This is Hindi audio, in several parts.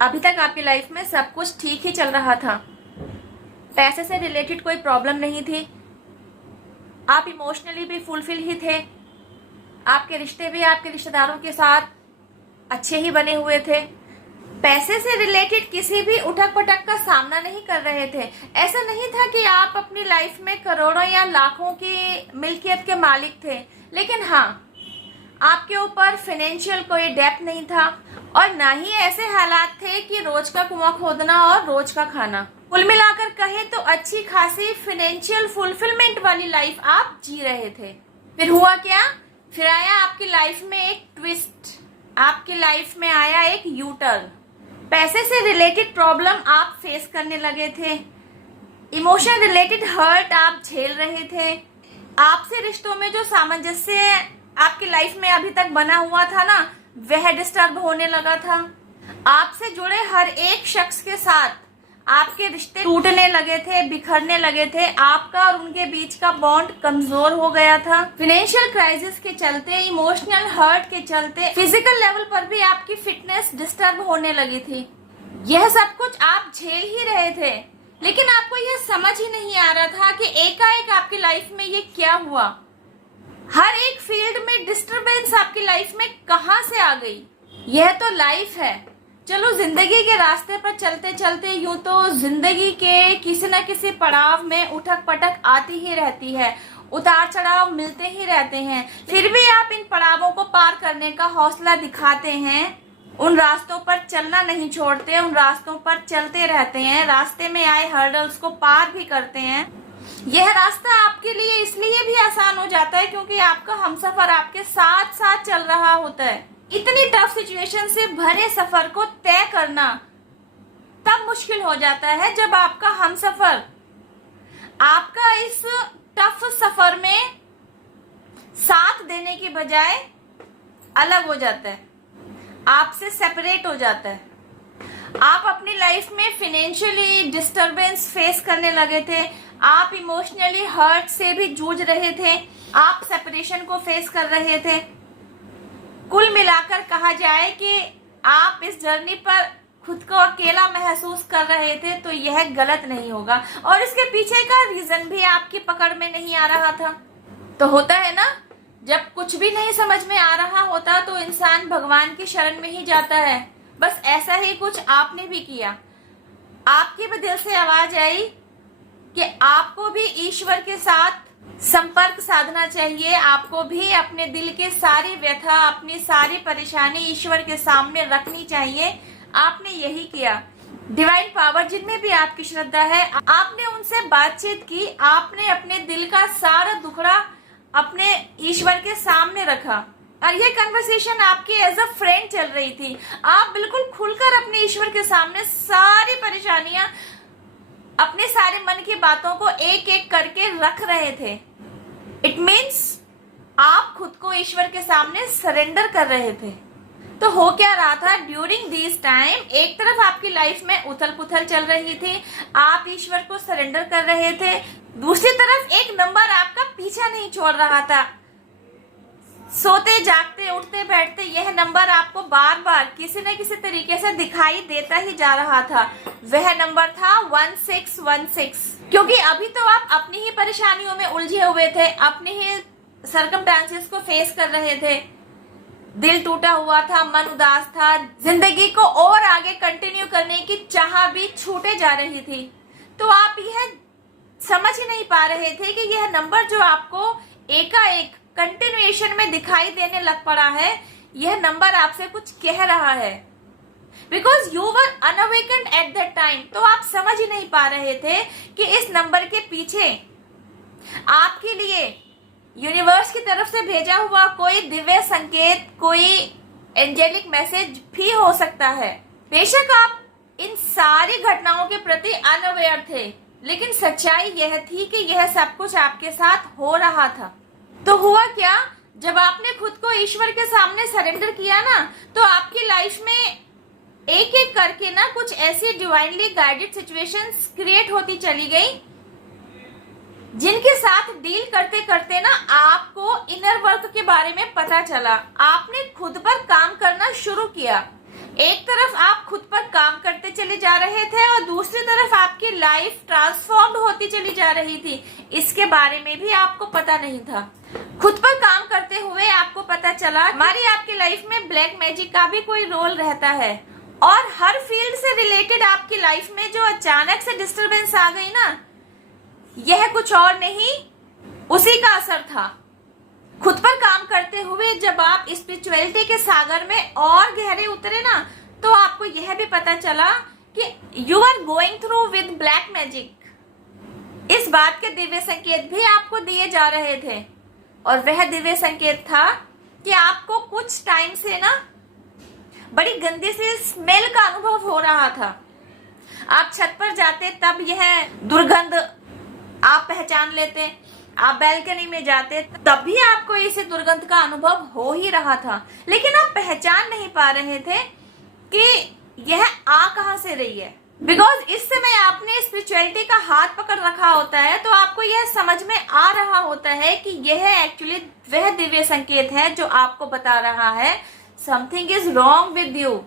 अभी तक आपकी लाइफ में सब कुछ ठीक ही चल रहा था, पैसे से रिलेटेड कोई प्रॉब्लम नहीं थी, आप इमोशनली भी फुलफिल ही थे, आपके रिश्ते भी आपके रिश्तेदारों के साथ अच्छे ही बने हुए थे, पैसे से रिलेटेड किसी भी उठक पटक का सामना नहीं कर रहे थे। ऐसा नहीं था कि आप अपनी लाइफ में करोड़ों या लाखों की मिल्कियत के मालिक थे, लेकिन हाँ, आपके ऊपर फाइनेंशियल कोई डेब्ट नहीं था और ना ही ऐसे हालात थे कि रोज का कुआं खोदना और रोज का खाना। कुल मिलाकर कहें तो अच्छी खासी फाइनेंशियल फुलफिलमेंट वाली लाइफ आप जी रहे थे। फिर हुआ क्या? फिर आया आपकी लाइफ में एक ट्विस्ट, आपकी लाइफ में आया एक यू टर्न। पैसे से रिलेटेड प्रॉब्लम आप फेस करने लगे थे, इमोशन रिलेटेड हर्ट आप झेल रहे थे, आपसे रिश्तों में जो सामंजस्य आपकी लाइफ में अभी तक बना हुआ था ना, वह डिस्टर्ब होने लगा था। आपसे जुड़े हर एक शख्स के साथ आपके रिश्ते टूटने लगे थे, बिखरने लगे थे, आपका और उनके बीच का बॉन्ड कमजोर हो गया था। फाइनेंशियल क्राइसिस के चलते, इमोशनल हर्ट के चलते, फिजिकल लेवल पर भी आपकी फिटनेस डिस्टर्ब होने लगी थी। यह सब कुछ आप झेल ही रहे थे, लेकिन आपको यह समझ ही नहीं आ रहा था कि एकाएक आपकी लाइफ में ये क्या हुआ। हर एक फील्ड में डिस्टरबेंस आपकी लाइफ में कहां से आ गई। यह तो लाइफ है। चलो, जिंदगी के रास्ते पर चलते चलते यूं तो जिंदगी के किसी न किसी पड़ाव में उठक पटक आती ही रहती है, उतार चढ़ाव मिलते ही रहते हैं, फिर भी आप इन पड़ावों को पार करने का हौसला दिखाते हैं, उन रास्तों पर चलना नहीं छोड़ते, उन रास्तों पर चलते रहते हैं, रास्ते में आए हर्डल्स को पार भी करते हैं। यह रास्ता आपके लिए इसलिए भी आसान हो जाता है क्योंकि आपका हमसफर आपके साथ साथ चल रहा होता है। इतनी टफ सिचुएशन से भरे सफर को तय करना तब मुश्किल हो जाता है जब आपका हमसफर आपका इस टफ सफर में साथ देने की बजाय अलग हो जाता है, आपसे सेपरेट हो जाता है। आप अपनी लाइफ में फाइनेंशियली डिस्टरबेंस फेस करने लगे थे, आप इमोशनली हर्ट से भी जूझ रहे थे, आप सेपरेशन को फेस कर रहे थे। कुल मिलाकर कहा जाए कि आप इस जर्नी पर खुद को अकेला महसूस कर रहे थे, तो यह गलत नहीं होगा और इसके पीछे का रीजन भी आपकी पकड़ में नहीं आ रहा था। तो होता है ना, जब कुछ भी नहीं समझ में आ रहा होता तो इंसान भगवान की शरण में ही जाता है। बस ऐसा ही कुछ आपने भी किया। आपके भी दिल से आवाज आई कि आपको भी ईश्वर के साथ संपर्क साधना चाहिए, आपको भी अपने दिल के सारी व्यथा, अपनी सारी परेशानी ईश्वर के सामने रखनी चाहिए। आपने यही किया। डिवाइन पावर जिनमें भी आपकी श्रद्धा है, आपने उनसे बातचीत की, आपने अपने दिल का सारा दुखड़ा अपने ईश्वर के सामने रखा और यह कन्वर्सेशन आपकी एज अ फ्रेंड चल रही थी। आप बिल्कुल खुलकर अपने ईश्वर के सामने सारी परेशानियां, अपने सारे मन की बातों को एक एक करके रख रहे थे। इट मीन्स आप खुद को ईश्वर के सामने सरेंडर कर रहे थे। तो हो क्या रहा था ड्यूरिंग दिस टाइम? एक तरफ आपकी लाइफ में उथल पुथल चल रही थी, आप ईश्वर को सरेंडर कर रहे थे, दूसरी तरफ एक नंबर आपका पीछा नहीं छोड़ रहा था। सोते जागते उठते बैठते यह नंबर आपको बार बार किसी न किसी तरीके से दिखाई देता ही जा रहा था। वह नंबर था 1616। क्योंकि अभी तो आप अपनी ही परेशानियों में उलझे हुए थे, अपनी ही सर्कमस्टांसेस को फेस कर रहे थे, दिल टूटा हुआ था, मन उदास था, जिंदगी को और आगे कंटिन्यू करने की चाह भी छूटे जा रही थी। तो आप यह समझ ही नहीं पा रहे थे कि यह नंबर जो आपको एकाएक कंटिन्यूएशन में दिखाई देने लग पड़ा है, यह नंबर आपसे कुछ कह रहा है। Because you were unawakened at that time. तो आप समझ ही नहीं पा रहे थे कि इस नंबर के पीछे आपके लिए यूनिवर्स की तरफ से भेजा हुआ कोई दिव्य संकेत, कोई एंजेलिक मैसेज भी हो सकता है। बेशक आप इन सारी घटनाओं के प्रति अनअवेयर थे, लेकिन सच्चाई यह थी कि यह सब कुछ आपके साथ हो रहा था। तो हुआ क्या? जब आपने खुद को ईश्वर के सामने सरेंडर किया ना, तो आपकी लाइफ में एक एक करके ना कुछ ऐसी डिवाइनली गाइडेड सिचुएशंस क्रिएट होती चली गई, जिनके साथ डील करते करते ना आपको इनर वर्क के बारे में पता चला। आपने खुद पर काम करना शुरू किया। एक तरफ आप खुद पर काम चले जा रहे थे और दूसरी तरफ आपकी लाइफ ट्रांसफॉर्म्ड होती चली जा रही थी, इसके बारे में भी आपको पता नहीं था। खुद पर काम करते हुए आपको पता चला हमारी आपकी लाइफ में ब्लैक मैजिक का भी कोई रोल रहता है, और हर फील्ड से रिलेटेड आपकी लाइफ में जो अचानक से डिस्टरबेंस आ गई ना, यह कुछ और नहीं, उसी का असर था। खुद पर काम करते हुए जब आप स्पिरिचुअलिटी के सागर में और गहरे उतरे ना, तो आपको यह भी पता चला कि you are going through with black magic. इस बात के दिव्य संकेत भी आपको दिए जा रहे थे, और वह दिव्य संकेत था कि आपको कुछ टाइम से ना बड़ी गंदी सी स्मेल का अनुभव हो रहा था। आप छत पर जाते तब यह दुर्गंध आप पहचान लेते, आप बैल्कनी में जाते तब भी आपको इस दुर्गंध का अनुभव हो ही रहा था, लेकिन आप पहचान नहीं पा रहे थे कि यह आ कहां से रही है। बिकॉज इस समय आपने स्पिरिचुअलिटी का हाथ पकड़ रखा होता है, तो आपको यह समझ में आ रहा होता है कि यह एक्चुअली वह दिव्य संकेत है जो आपको बता रहा है something is wrong with you.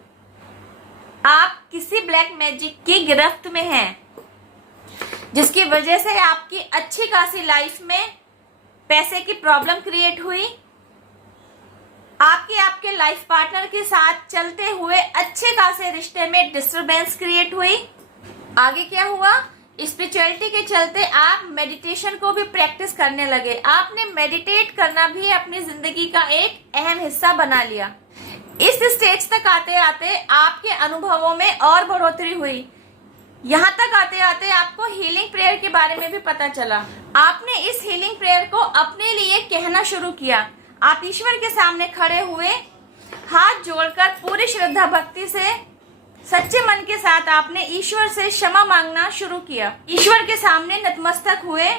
आप किसी ब्लैक मैजिक की गिरफ्त में हैं, जिसकी वजह से आपकी अच्छी खासी लाइफ में पैसे की प्रॉब्लम क्रिएट हुई, आपके लाइफ पार्टनर के साथ चलते हुए अच्छे खासे रिश्ते में डिस्टरबेंस क्रिएट हुई। आगे क्या हुआ, स्पिरिचुअलिटी के चलते आप मेडिटेशन को भी प्रैक्टिस करने लगे। आपने मेडिटेट करना भी अपनी जिंदगी का एक अहम हिस्सा बना लिया। इस स्टेज तक आते आते आपके अनुभवों में और बढ़ोतरी हुई। यहाँ तक आते आते आपको हीलिंग प्रेयर के बारे में भी पता चला। आपने इस हीलिंग प्रेयर को अपने लिए कहना शुरू किया। आप ईश्वर के सामने खड़े हुए, हाथ जोड़कर पूरी श्रद्धा भक्ति से सच्चे मन के साथ आपने ईश्वर से क्षमा मांगना शुरू किया। ईश्वर के सामने नतमस्तक हुए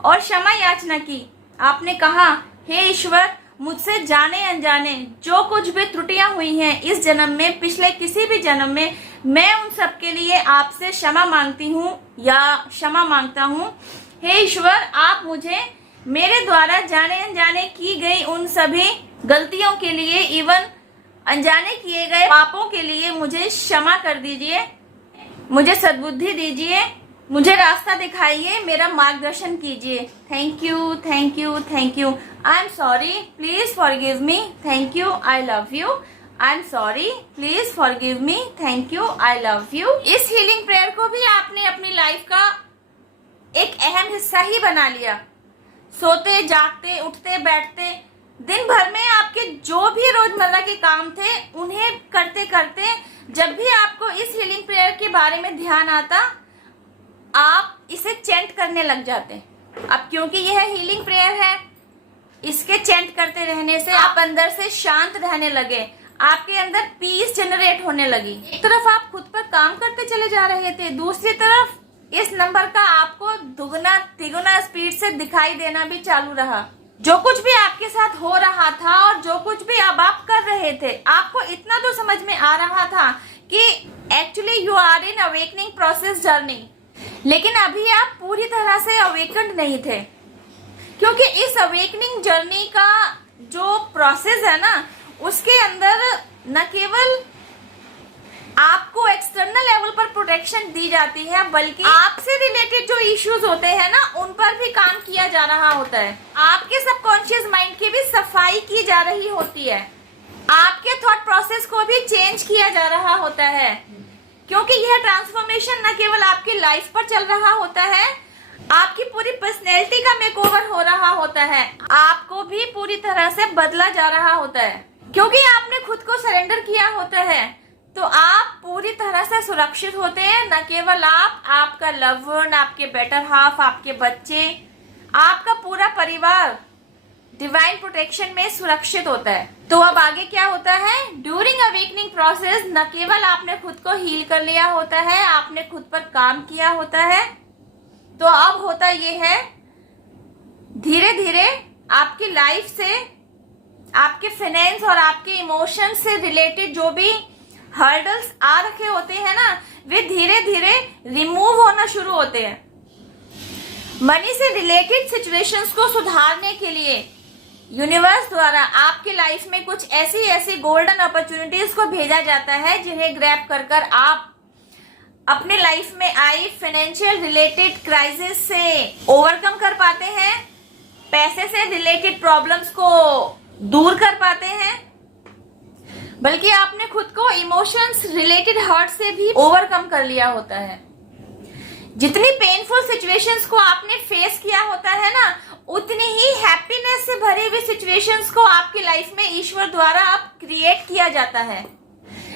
और क्षमा याचना की। आपने कहा, हे ईश्वर, मुझसे जाने अनजाने जो कुछ भी त्रुटियां हुई हैं इस जन्म में, पिछले किसी भी जन्म में, मैं उन सब के लिए आपसे क्षमा मांगती हूँ या क्षमा मांगता हूँ। हे ईश्वर, आप मुझे मेरे द्वारा जाने अनजाने की गई उन सभी गलतियों के लिए, इवन अनजाने किए गए पापों के लिए मुझे क्षमा कर दीजिए, मुझे सद्बुद्धि दीजिए, मुझे रास्ता दिखाइए, मेरा मार्गदर्शन कीजिए। Thank you, thank you, thank you. I am sorry, please forgive me. Thank you, I love you. I am sorry, please forgive me. Thank you, I love you. इस हीलिंग प्रेयर को भी आपने अपनी लाइफ का एक अहम हिस्सा ही बना लिया। सोते जागते उठते बैठते दिन भर में आपके जो भी रोजमर्रा के काम थे, उन्हें करते करते जब भी आपको इस हीलिंग प्रेयर के बारे में ध्यान आता, आप इसे चैंट करने लग जाते। अब क्योंकि यह हीलिंग प्रेयर है, इसके चैंट करते रहने से आप अंदर से शांत रहने लगे, आपके अंदर पीस जनरेट होने लगी। एक तरफ आप खुद पर काम करते चले जा रहे थे, दूसरी तरफ इस नंबर का आपको दुगना तिगुना स्पीड से दिखाई देना भी चालू रहा। जो कुछ भी आपके साथ हो रहा था और जो कुछ भी अब आप कर रहे थे, आपको इतना तो समझ में आ रहा था कि actually you are in awakening process journey. लेकिन अभी आप पूरी तरह से अवेकन्ड नहीं थे, क्योंकि इस अवेकनिंग जर्नी का जो प्रोसेस है ना, उसके अंदर न केवल आपको एक्सटर्नल लेवल पर प्रोटेक्शन दी जाती है, बल्कि आपसे रिलेटेड जो इश्यूज होते हैं ना, उन पर भी काम किया जा रहा होता है। आपके सबकॉन्शियस माइंड की भी सफाई की जा रही होती है, आपके थॉट प्रोसेस को भी चेंज किया जा रहा होता है, क्योंकि यह ट्रांसफॉर्मेशन न केवल आपकी लाइफ पर चल रहा होता है, आपकी पूरी पर्सनैलिटी का मेकओवर हो रहा होता है, आपको भी पूरी तरह से बदला जा रहा होता है। क्योंकि आपने खुद को सरेंडर किया होता है, तो आप पूरी तरह से सुरक्षित होते हैं। न केवल आप, आपका लव वन, आपके बेटर हाफ, आपके बच्चे, आपका पूरा परिवार डिवाइन प्रोटेक्शन में सुरक्षित होता है। तो अब आगे क्या होता है, ड्यूरिंग अवेकनिंग प्रोसेस न केवल आपने खुद को हील कर लिया होता है, आपने खुद पर काम किया होता है, तो अब होता ये है, धीरे धीरे आपकी लाइफ से, आपके फाइनेंस और आपके इमोशन से रिलेटेड जो भी हर्डल्स आ रखे होते हैं ना, वे धीरे धीरे रिमूव होना शुरू होते हैं। मनी से रिलेटेड सिचुएशंस को सुधारने के लिए यूनिवर्स द्वारा आपकी लाइफ में कुछ ऐसी गोल्डन अपॉर्चुनिटीज को भेजा जाता है, जिन्हें ग्रैब कर आप अपने लाइफ में आई फाइनेंशियल रिलेटेड क्राइसिस से ओवरकम कर पाते हैं, पैसे से रिलेटेड प्रॉब्लम्स को दूर कर पाते हैं, बल्कि आपने खुद को इमोशंस रिलेटेड हर्ट से भी ओवरकम कर लिया होता है। जितनी पेनफुल सिचुएशंस को आपने फेस किया होता है ना, उतनी ही हैप्पीनेस से भरी हुई सिचुएशंस को आपकी लाइफ में ईश्वर द्वारा आप क्रिएट किया जाता है।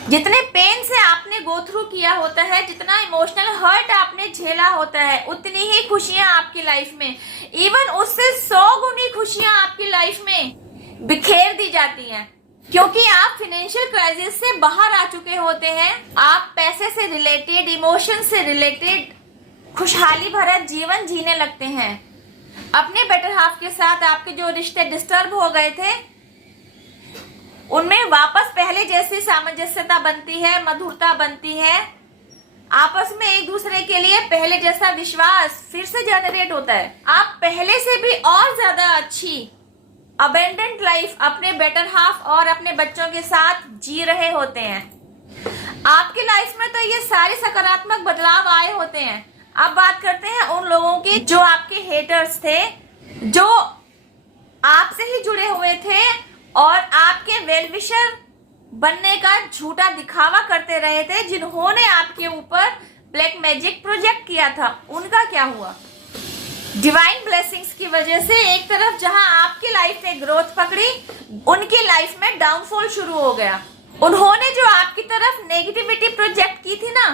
जितने पेन से आपने गो थ्रू किया होता है, जितना इमोशनल हर्ट आपने झेला होता है, उतनी ही खुशियां आपकी लाइफ में, इवन उससे 100 गुनी खुशियां आपकी लाइफ में बिखेर दी जाती हैं, क्योंकि आप फाइनेंशियल क्राइसिस से बाहर आ चुके होते हैं। आप पैसे से रिलेटेड, इमोशन से रिलेटेड खुशहाली भरा जीवन जीने लगते हैं। अपने बेटर हाफ के साथ आपके जो रिश्ते डिस्टर्ब हो गए थे, उनमें वापस पहले जैसी सामंजस्यता बनती है, मधुरता बनती है। आपस में एक दूसरे के लिए पहले जैसा विश्वास फिर से जनरेट होता है। आप पहले से भी और ज्यादा अच्छी अबेंडेंट लाइफ अपने बेटर हाफ और अपने बच्चों के साथ जी रहे होते हैं। आपकी लाइफ में तो ये सारे सकारात्मक बदलाव आए होते हैं। अब बात करते हैं उन लोगों की जो आपके हेटर्स थे, जो आपसे ही जुड़े हुए थे और आपके वेल विशर बनने का झूठा दिखावा करते रहे थे, जिन्होंने आपके ऊपर ब्लैक मैजिक प्रोजेक्ट किया था। उनका क्या हुआ? डिवाइन ब्लेसिंग्स की वजह से एक तरफ जहां आपकी लाइफ में ग्रोथ पकड़ी, उनकी लाइफ में डाउनफॉल शुरू हो गया। उन्होंने जो आपकी तरफ नेगेटिविटी प्रोजेक्ट की थी ना,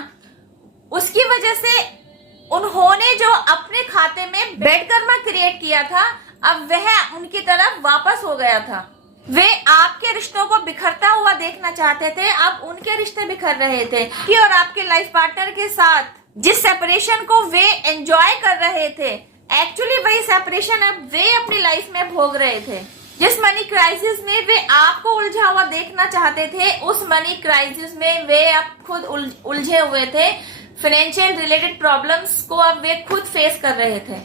उसकी वजह से उन्होंने जो अपने खाते में बैड कर्मा क्रिएट किया था, अब वह उनकी तरफ वापस हो गया था। वे आपके रिश्तों को बिखरता हुआ देखना चाहते थे, अब उनके रिश्ते बिखर रहे थे। कि और आपके लाइफ पार्टनर के साथ जिस सेपरेशन को वे एंजॉय कर रहे थे, एक्चुअली वही सेपरेशन अब वे अपनी लाइफ में भोग रहे थे। जिस मनी क्राइसिस में वे आपको उलझा हुआ देखना चाहते थे, उस मनी क्राइसिस में वे अब खुद उलझे हुए थे। फाइनेंशियल रिलेटेड प्रॉब्लम्स को अब वे खुद फेस कर रहे थे।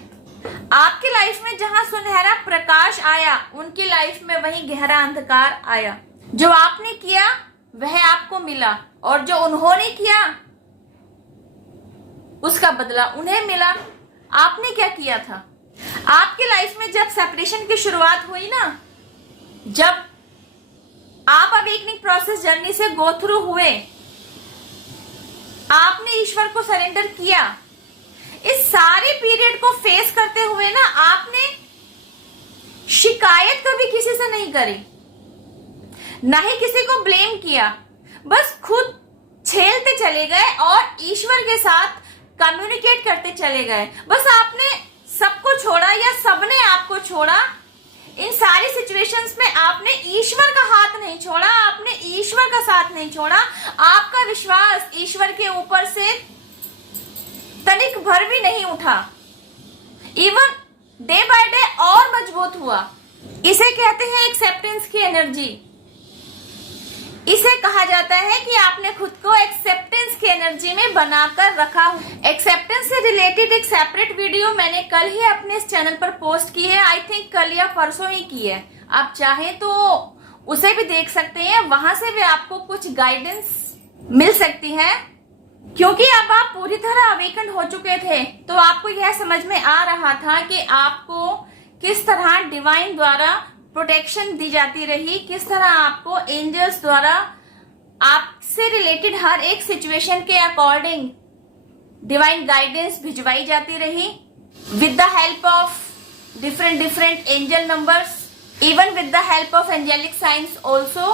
आपकी लाइफ में जहां सुनहरा प्रकाश आया, उनकी लाइफ में वही गहरा अंधकार आया। जो आपने किया वह आपको मिला, और जो उन्होंने किया उसका बदला उन्हें मिला। आपने क्या किया था? आपकी लाइफ में जब सेपरेशन की शुरुआत हुई ना, जब आप अवेकनिंग प्रोसेस जर्नी से गो थ्रू हुए, आपने ईश्वर को सरेंडर किया। इस सारे पीरियड को फेस करते हुए ना, आपने शिकायत कभी किसी से नहीं करी, ना ही किसी को ब्लेम किया, बस खुद झेलते चले गए और ईश्वर के साथ कम्युनिकेट करते चले गए। बस आपने सबको छोड़ा या सबने आपको छोड़ा। इन सारी सिचुएशंस में आपने ईश्वर का हाथ नहीं छोड़ा, आपने ईश्वर का साथ नहीं छोड़ा। आपका विश्वास ईश्वर के ऊपर से तनिक भर भी नहीं उठा, इवन डे बाय डे और मजबूत हुआ। इसे कहते हैं एक्सेप्टेंस की एनर्जी। इसे कहा जाता है कि आपने खुद को एक्सेप्टेंस की एनर्जी में बनाकर रखा। एक्सेप्टेंस से रिलेटेड एक सेपरेट वीडियो मैंने कल ही अपने इस चैनल पर पोस्ट की है। आई थिंक कल या परसों ही की है। आप चाहें तो उसे भी देख सकते हैं, वहां से भी आपको कुछ गाइडेंस मिल सकती है। क्योंकि अब आप पूरी तरह अवेकन हो चुके थे, तो आपको यह समझ में आ रहा था कि आपको किस तरह डिवाइन द्वारा प्रोटेक्शन दी जाती रही, किस तरह आपको एंजल्स द्वारा आपसे रिलेटेड हर एक सिचुएशन के अकॉर्डिंग डिवाइन गाइडेंस भिजवाई जाती रही, with the help of different angel numbers, even with the help of angelic science also.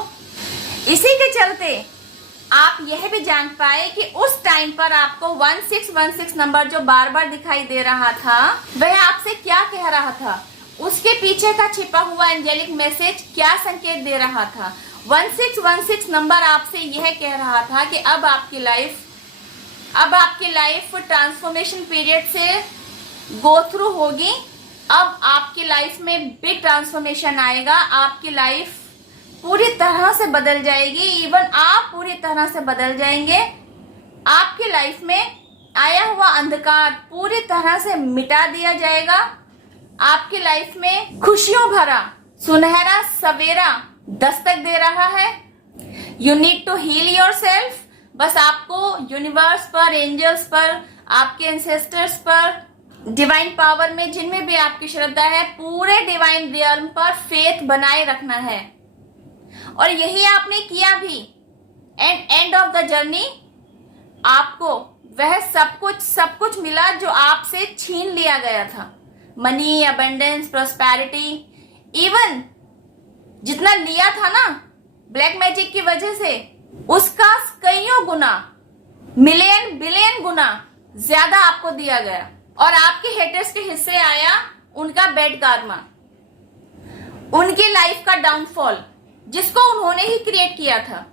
इसी के चलते आप यह भी जान पाए कि उस टाइम पर आपको 1616 नंबर जो बार बार दिखाई दे रहा था, वह आपसे क्या कह रहा था, उसके पीछे का छिपा हुआ एंजेलिक मैसेज क्या संकेत दे रहा था। 1616 नंबर आपसे यह कह रहा था कि अब आपकी लाइफ ट्रांसफॉर्मेशन पीरियड से गो थ्रू होगी। अब आपकी लाइफ में बिग ट्रांसफॉर्मेशन आएगा। आपकी लाइफ पूरी तरह से बदल जाएगी, इवन आप पूरी तरह से बदल जाएंगे। आपकी लाइफ में आया हुआ अंधकार पूरी तरह से मिटा दिया जाएगा। आपकी लाइफ में खुशियों भरा सुनहरा सवेरा दस्तक दे रहा है। You need to heal your yourself आपको यूनिवर्स पर, एंजल्स पर, आपके एंसेस्टर्स पर, डिवाइन पावर में जिनमें भी आपकी श्रद्धा है, पूरे डिवाइन रियल्म पर फेथ बनाए रखना है। और यही आपने किया भी। एंड ऑफ द जर्नी आपको वह सब कुछ मिला जो आपसे छीन लिया गया था। मनी, अबंडेंस, प्रोस्पेरिटी, इवन जितना लिया था ना ब्लैक मैजिक की वजह से, उसका कईयों गुना, मिलियन बिलियन गुना ज्यादा आपको दिया गया। और आपके हेटर्स के हिस्से आया उनका बैड कार्मा, उनकी लाइफ का डाउनफॉल, जिसको उन्होंने ही क्रिएट किया था।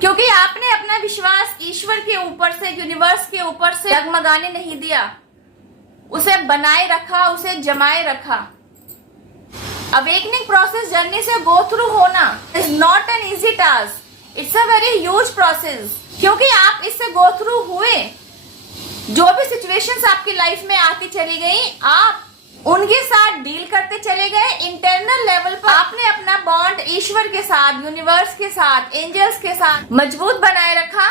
क्योंकि आपने अपना विश्वास ईश्वर के ऊपर से, यूनिवर्स के ऊपर से डगमगाने नहीं दिया, उसे बनाए रखा, उसे जमाए रखा। अवेकनिंग प्रोसेस, जर्नी से गो थ्रू होना is not an easy task, it's a very huge process. क्योंकि आप इससे गो थ्रू हुए, जो भी सिचुएशंस आपकी लाइफ में आती चली गई, आप उनके साथ डील करते चले गए। इंटरनल लेवल पर आपने अपना बॉन्ड ईश्वर के साथ, यूनिवर्स के साथ, एंजल्स के साथ मजबूत बनाए रखा,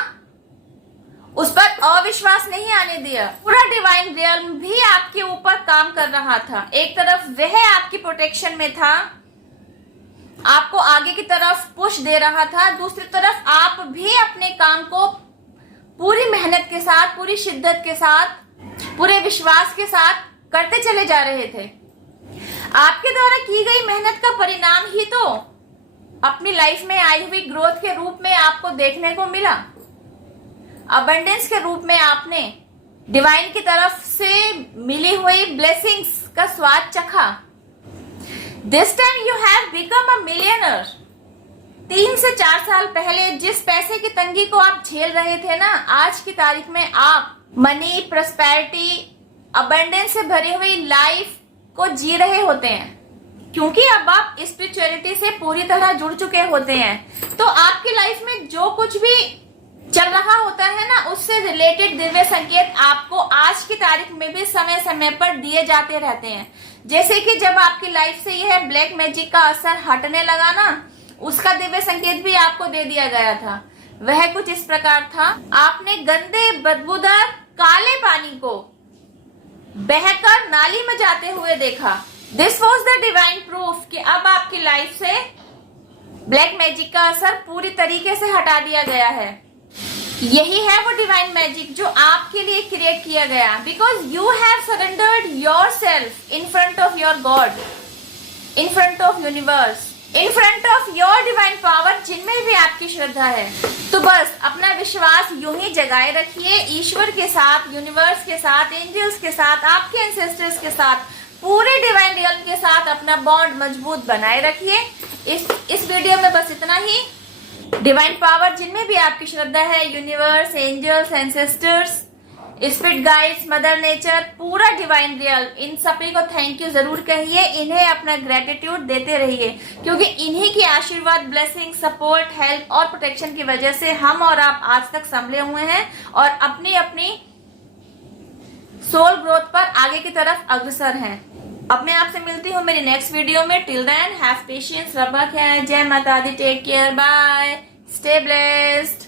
उस पर अविश्वास नहीं आने दिया। पूरा डिवाइन रियल्म भी आपके ऊपर काम कर रहा था। एक तरफ वह आपकी प्रोटेक्शन में था, आपको आगे की तरफ पुश दे रहा था, दूसरी तरफ आप भी अपने काम को पूरी मेहनत के साथ, पूरी शिद्दत के साथ, पूरे विश्वास के साथ करते चले जा रहे थे। आपके द्वारा की गई मेहनत का परिणाम ही तो अपनी लाइफ में आई हुई ग्रोथ के रूप में आपको देखने को मिला। अबंडेंस के रूप में आपने डिवाइन की तरफ से मिली हुई ब्लेसिंग्स का स्वाद चखा। This time you have become a millionaire. 3 से 4 साल पहले जिस पैसे की तंगी को आप झेल रहे थे ना, आज की तारीख में आप मनी, प्रॉस्पेरिटी, अबंडेंस से भरी हुई लाइफ को जी रहे होते हैं। क्योंकि अब आप स्पिरिचुअलिटी से पूरी तरह जुड़ चुके होते हैं, तो आपकी लाइफ में जो कुछ भी चल रहा होता है ना, उससे रिलेटेड दिव्य संकेत आपको आज की तारीख में भी समय समय पर दिए जाते रहते हैं। जैसे कि जब आपकी लाइफ से यह ब्लैक मैजिक का असर हटने लगा ना, उसका दिव्य संकेत भी आपको दे दिया गया था। वह कुछ इस प्रकार था, आपने गंदे, बदबूदार, काले पानी को बहकर नाली में जाते हुए देखा। This was the divine proof कि अब आपकी लाइफ से ब्लैक मैजिक का असर पूरी तरीके से हटा दिया गया है। यही है वो डिवाइन मैजिक जो आपके लिए क्रिएट किया गया, because you have surrendered your self in front of your God, in front of universe, in front of your divine power, जिनमें भी आपकी श्रद्धा है। तो बस अपना विश्वास यूं ही जगाए रखिए, ईश्वर के साथ, यूनिवर्स के साथ, एंजल्स के साथ, आपके एंसेस्टर्स के साथ, पूरे डिवाइन रियल्म के साथ अपना बॉन्ड मजबूत बनाए रखिए। इस वीडियो में बस इतना ही। डिवाइन पावर, जिनमें भी आपकी श्रद्धा है, universe, angels, ancestors, spirit guides, mother nature, पूरा डिवाइन रियल्म, इन सभी को थैंक यू जरूर कहिए। इन्हें अपना ग्रेटिट्यूड देते रहिए, क्योंकि इन्हीं की आशीर्वाद, ब्लेसिंग, सपोर्ट, हेल्प और प्रोटेक्शन की वजह से हम और आप आज तक संभले हुए हैं और अपनी अपनी सोल ग्रोथ पर आगे की तरफ अग्रसर हैं। अब मैं आपसे मिलती हूँ मेरी नेक्स्ट वीडियो में। टिल देन हैव पेशेंस, रब रखें, जय माता दी, take care, bye, stay blessed.